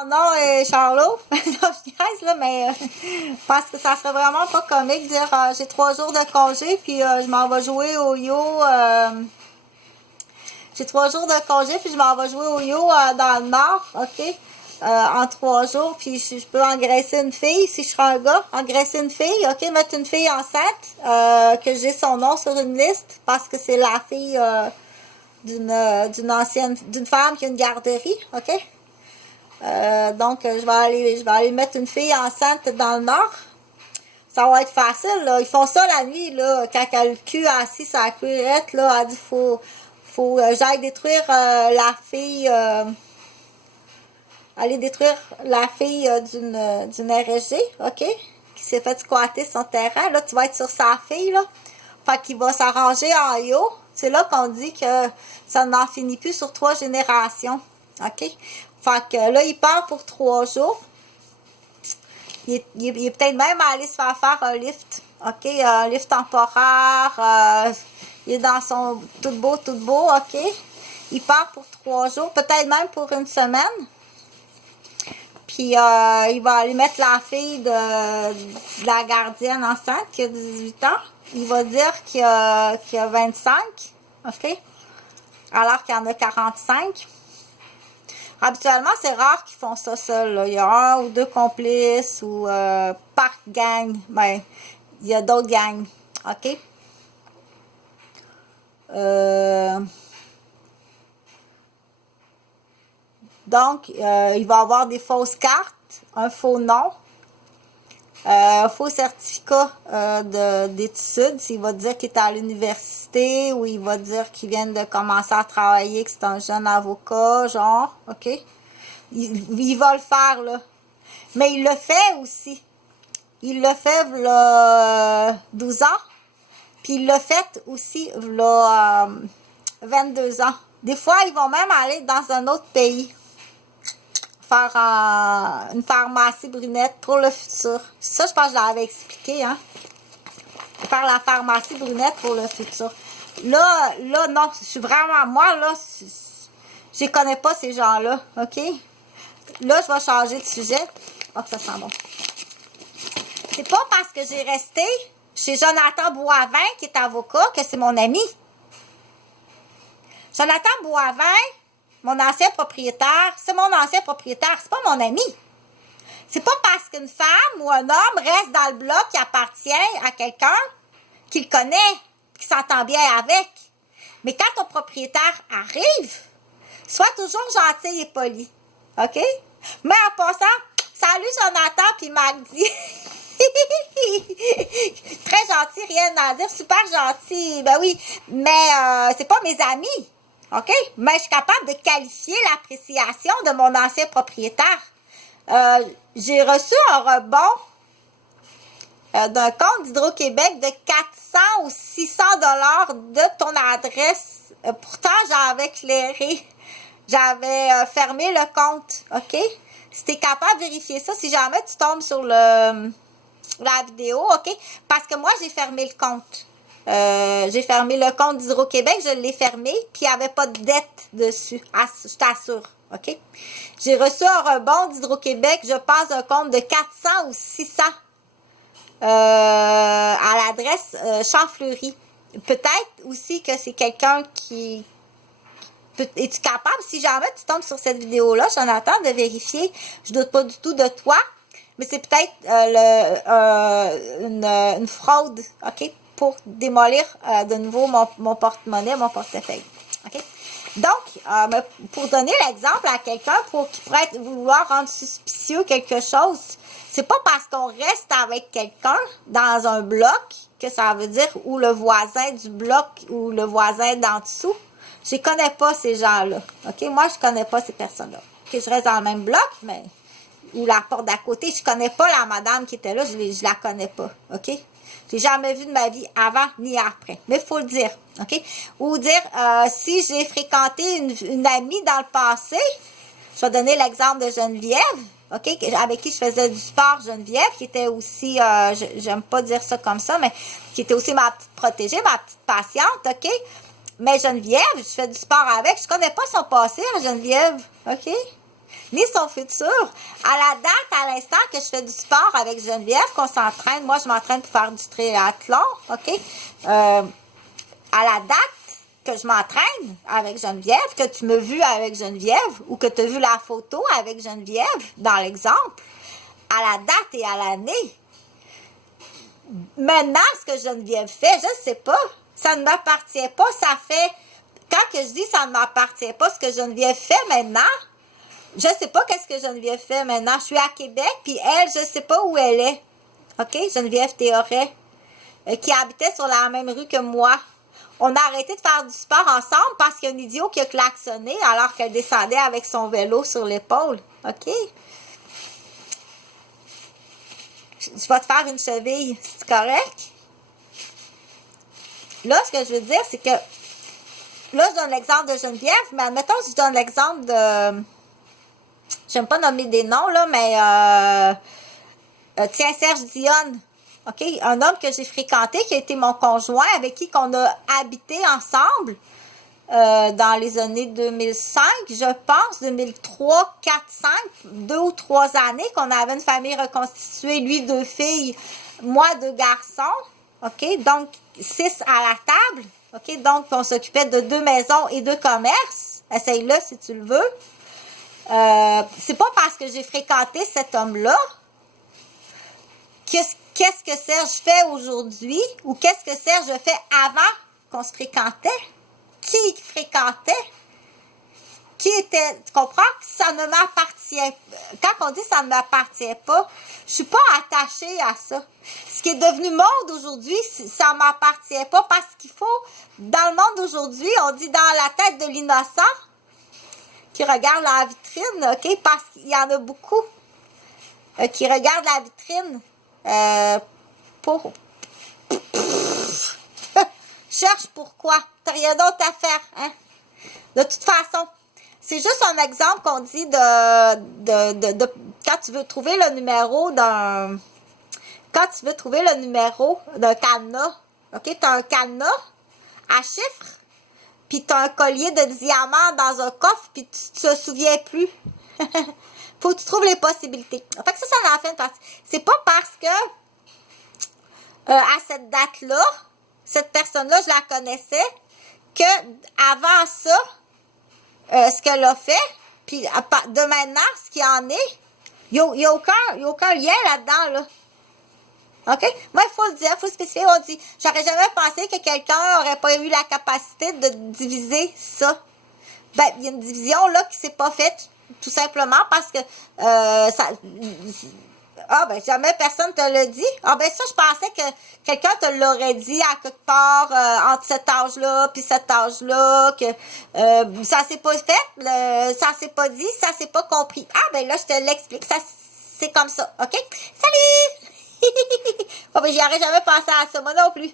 Mon nom est Charlot. Non, je niaise, là, mais parce que ça serait vraiment pas comique de dire j'ai 3 jours de congé, puis je m'en vais jouer au yo. J'ai 3 jours de congé, puis je m'en vais jouer au yo dans le Nord, OK? En 3 jours, puis je peux engraisser une fille, si je suis un gars, engraisser une fille, OK? Mettre une fille enceinte, que j'ai son nom sur une liste, parce que c'est la fille d'une femme qui a une garderie, OK? Donc, je vais aller mettre une fille enceinte dans le Nord. Ça va être facile, là. Ils font ça la nuit, là. Quand elle a le cul assis sur la cuirette, là, elle dit faut j'aille détruire la fille. Aller détruire la fille d'une RSG, OK? Qui s'est fait squatter son terrain. Là, tu vas être sur sa fille, là. Fait qu'il va s'arranger en yo. C'est là qu'on dit que ça n'en finit plus sur 3 générations. OK? Fait que là, il part pour 3 jours. Il est peut-être même allé se faire un lift. OK? Un lift temporaire. Il est dans son tout beau, OK? Il part pour 3 jours, peut-être même pour une semaine. Puis, il va aller mettre la fille de la gardienne enceinte qui a 18 ans. Il va dire qu'il a 25. OK? Alors qu'il y en a 45. Habituellement, c'est rare qu'ils font ça seuls, là. Il y a 1 ou 2 complices ou par gang. Ben, il y a d'autres gangs. OK? Donc, il va avoir des fausses cartes, un faux nom, un faux certificat d'études. Il va dire qu'il est à l'université ou il va dire qu'il vient de commencer à travailler, que c'est un jeune avocat, genre, OK? Il va le faire, là. Mais il le fait aussi. Il le fait, là, 12 ans. Puis il l'a fait aussi, là, 22 ans. Des fois, ils vont même aller dans un autre pays. Faire une pharmacie brunette pour le futur. Ça, je pense que je l'avais expliqué, hein. Faire la pharmacie brunette pour le futur. Là, non, je suis vraiment, moi, là, je ne connais pas ces gens-là, OK? Là, je vais changer de sujet. Oh, ça sent bon. C'est pas parce que j'ai resté chez Jonathan Boivin, qui est avocat, que c'est mon ami. Jonathan Boivin, mon ancien propriétaire, c'est mon ancien propriétaire, c'est pas mon ami. C'est pas parce qu'une femme ou un homme reste dans le bloc qui appartient à quelqu'un qu'il connaît, qui s'entend bien avec. Mais quand ton propriétaire arrive, sois toujours gentil et poli. OK? Mais en passant, salut Jonathan puis Magdi. Très gentil, rien à dire, super gentil. Ben oui, mais c'est pas mes amis. OK? Mais je suis capable de qualifier l'appréciation de mon ancien propriétaire. J'ai reçu un rebond d'un compte d'Hydro-Québec de 400 ou 600 $ de ton adresse. Pourtant, j'avais éclairé. J'avais fermé le compte. OK? Si tu es capable de vérifier ça, si jamais tu tombes sur la vidéo, OK? Parce que moi, j'ai fermé le compte. J'ai fermé le compte d'Hydro-Québec, je l'ai fermé, puis il n'y avait pas de dette dessus, je t'assure, OK? J'ai reçu un rebond d'Hydro-Québec, je pense, un compte de 400 ou 600 à l'adresse Champfleury. Peut-être aussi que c'est quelqu'un qui... Es-tu capable, si jamais tu tombes sur cette vidéo-là, Jonathan, de vérifier, je doute pas du tout de toi, mais c'est peut-être une fraude, OK? Pour démolir de nouveau mon porte-monnaie, mon portefeuille. OK? Donc, pour donner l'exemple à quelqu'un qui pourrait vouloir rendre suspicieux quelque chose, c'est pas parce qu'on reste avec quelqu'un dans un bloc que ça veut dire ou le voisin du bloc ou le voisin d'en dessous. Je ne connais pas ces gens-là. OK? Moi, je ne connais pas ces personnes-là. OK? Je reste dans le même bloc, mais ou la porte d'à côté. Je connais pas la madame qui était là, je la connais pas, OK? J'ai jamais vu de ma vie avant ni après. Mais il faut le dire, OK? Ou dire, si j'ai fréquenté une amie dans le passé, je vais donner l'exemple de Geneviève, OK? Avec qui je faisais du sport, Geneviève, qui était aussi, j'aime pas dire ça comme ça, mais qui était aussi ma petite protégée, ma petite patiente, OK? Mais Geneviève, je fais du sport avec, je connais pas son passé, Geneviève, OK? ni son futur. À la date, à l'instant que je fais du sport avec Geneviève, qu'on s'entraîne, moi je m'entraîne pour faire du triathlon, OK? À la date que je m'entraîne avec Geneviève, que tu m'as vu avec Geneviève, ou que tu as vu la photo avec Geneviève, dans l'exemple, à la date et à l'année, maintenant, ce que Geneviève fait, je ne sais pas. Ça ne m'appartient pas. Ça fait... Quand que je dis ça ne m'appartient pas, ce que Geneviève fait maintenant, je ne sais pas qu'est-ce que Geneviève fait maintenant. Je suis à Québec, puis elle, je ne sais pas où elle est. OK? Geneviève Théoret, qui habitait sur la même rue que moi. On a arrêté de faire du sport ensemble parce qu'il y a un idiot qui a klaxonné alors qu'elle descendait avec son vélo sur l'épaule. OK? Je vais te faire une cheville. C'est correct? Là, ce que je veux dire, c'est que... Là, je donne l'exemple de Geneviève, mais admettons si je donne l'exemple de... J'aime pas nommer des noms, là, mais... tiens, Serge Dionne. OK? Un homme que j'ai fréquenté, qui a été mon conjoint, avec qui qu'on a habité ensemble dans les années 2005, je pense, 2003, 4, 5, 2 ou 3 années, qu'on avait une famille reconstituée, lui, 2 filles, moi, 2 garçons. OK? Donc, 6 à la table. OK? Donc, on s'occupait de 2 maisons et 2 commerces. Essaye-le si tu le veux. C'est pas parce que j'ai fréquenté cet homme-là qu'est-ce que Serge fait aujourd'hui ou qu'est-ce que Serge fait avant qu'on se fréquentait? Qui il fréquentait? Qui était... Tu comprends? Ça ne m'appartient... Quand on dit ça ne m'appartient pas, je suis pas attachée à ça. Ce qui est devenu mode aujourd'hui, ça ne m'appartient pas parce qu'il faut... Dans le monde d'aujourd'hui, on dit dans la tête de l'innocent qui regarde la vitrine, OK? Parce qu'il y en a beaucoup qui regardent la vitrine pour... Cherche pourquoi. T'as rien d'autre à faire, hein? De toute façon, c'est juste un exemple qu'on dit de quand tu veux trouver le numéro d'un... Quand tu veux trouver le numéro d'un cadenas, OK? T'as un cadenas à chiffres, puis t'as un collier de diamants dans un coffre, puis tu te souviens plus. Faut que tu trouves les possibilités. Fait que ça en a fait une partie. C'est pas parce que à cette date-là, cette personne-là, je la connaissais, que avant ça, ce qu'elle a fait, puis de maintenant, ce qu'il en est, il n'y a aucun lien là-dedans, là. OK? Moi, il faut le dire, il faut le spécifier. On dit, j'aurais jamais pensé que quelqu'un n'aurait pas eu la capacité de diviser ça. Ben, il y a une division, là, qui s'est pas faite, tout simplement parce que ça... Ah, ben, jamais personne te l'a dit. Ah, ben, ça, je pensais que quelqu'un te l'aurait dit à quelque part entre cet âge-là puis cet âge-là, que ça s'est pas fait, ça s'est pas dit, ça s'est pas compris. Ah, ben, là, je te l'explique. Ça, c'est comme ça. OK? Salut! Oh, ben, j'y aurais jamais pensé à ça, moi non plus.